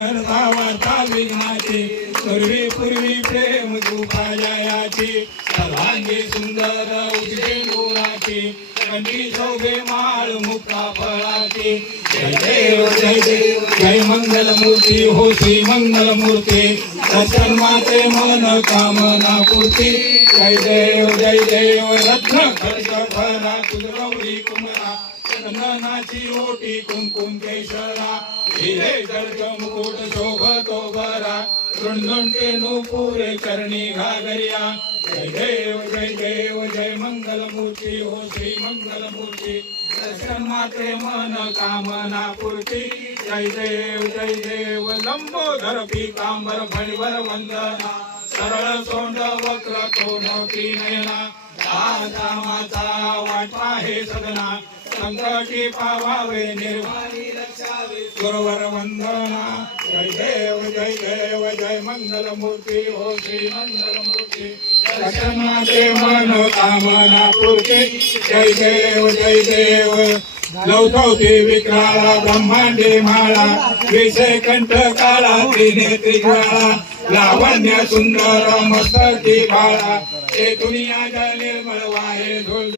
विघ्नाची पूर्वी पूर्वी प्रेम दुखायाची सर्वांगी सुंदर उजवे गुणाची कंठी शोभे माळ मुक्ता फळाची जय देव जय देव जय मंगल मूर्ती हो श्री मंगल मूर्ती दर्शन माते मन कामना पूर्ती जय देव रत्न खर्च फरा कुदरवरी कुमरा चंदनाची ओटी कुंकुम केशरा हिरे गर्ज मुकुट शोभतो बरा रुंदुंटे नुपुरे करणी घागरिया जय देव जय मंगल मूर्ती हो श्री मंगल मूर्ती दर्शन माते मन कामना पूर्ती जय देव लंबोदर पीतांबर फणीवर वंदना सरळ सोंड वक्र तोंड नयना दाता माता वाटवा हे सदना संकटी पावावे निर्वाणी रक्षावे गुरुवर वंदना जय देव जय मंगल मूर्ती हो श्री मंगल मूर्ती दर्शन माते मन कामना पूर्ती जय देव लवकवती विक्राळा ब्रह्मांडे माळा विषय कंठ काळा त्रिनेत्री ज्वाळा लावण्य सुंदर मस्तकी बाळा हे दुनिया निर्मळ वाहे